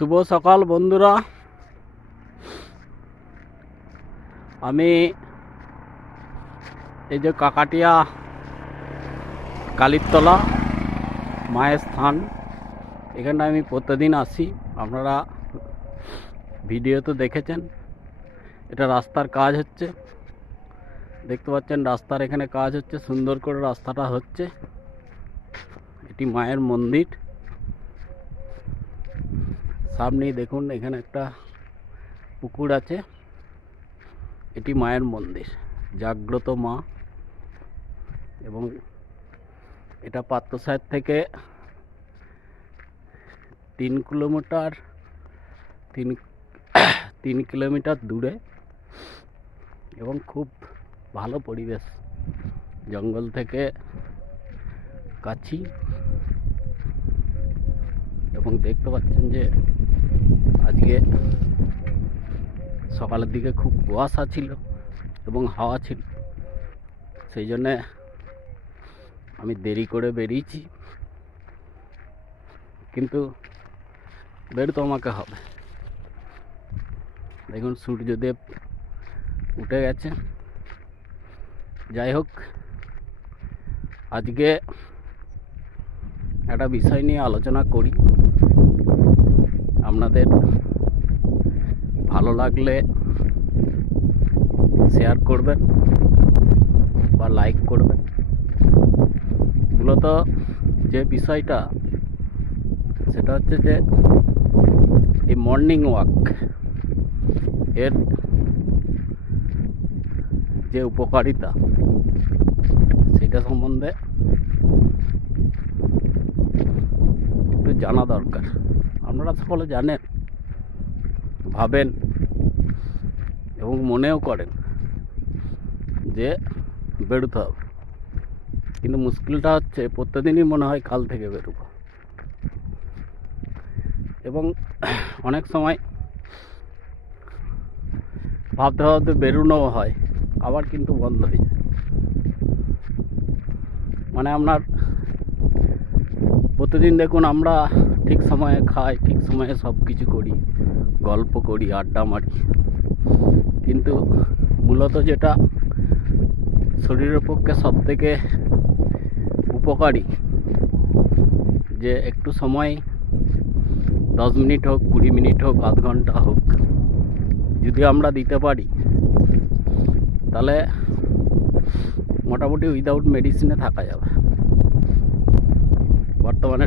শুভ সকাল বন্ধুরা। আমি এই যে কাকাটিয়া কালীরতলা মায়ের স্থান, এখানে আমি প্রতিদিন আসি। আপনারা ভিডিওতে দেখেছেন। এটা রাস্তার কাজ হচ্ছে, দেখতে পাচ্ছেন রাস্তার এখানে কাজ হচ্ছে, সুন্দর করে রাস্তাটা হচ্ছে। এটি মায়ের মন্দির। সামনেই দেখুন এখানে একটা পুকুর আছে। এটি মায়ের মন্দির, জাগ্রত মা। এবং এটা পাত্রসাহেব থেকে 3 কিলোমিটার দূরে এবং খুব ভালো পরিবেশ, জঙ্গল থেকে কাছি। এবং দেখতে পাচ্ছেন যে আজকে সকালের দিকে খুব কুয়াশা ছিল এবং হাওয়া ছিল, সেই জন্যে আমি দেরি করে বেরিয়েছি, কিন্তু বেরোতে আমাকে হবে। দেখুন সূর্যদেব উঠে গেছে। যাই হোক, আজকে একটা বিষয় নিয়ে আলোচনা করি। আপনাদের ভালো লাগলে শেয়ার করবেন বা লাইক করবেন। মূলত যে বিষয়টা, সেটা হচ্ছে যে এই মর্নিং ওয়াক এর যে উপকারিতা, সেটা সম্বন্ধে একটু জানা দরকার। আপনারা সকলে জানেন, ভাবেন এবং মনেও করেন যে বেরোতে হবে, কিন্তু মুশকিলটা হচ্ছে প্রত্যেকদিনই মনে হয় কাল থেকে বেরোবো, এবং অনেক সময় ভাবতে ভাবতে বেরোনোও হয়, আবার কিন্তু বন্ধ হয়ে যায়। মানে আপনার প্রতিদিন দেখুন আমরা ঠিক সময়ে খাই, ঠিক সময়ে সব কিছু করি, গল্প করি, আড্ডা মারি, কিন্তু মূলত যেটা শরীরের পক্ষে সবথেকে উপকারী, যে একটু সময় 10 মিনিট হোক, 20 মিনিট হোক, আধ ঘন্টা হোক, যদি আমরা দিতে পারি, তাহলে মোটামুটি উইদাউট মেডিসিনে থাকা যাবে। বর্তমানে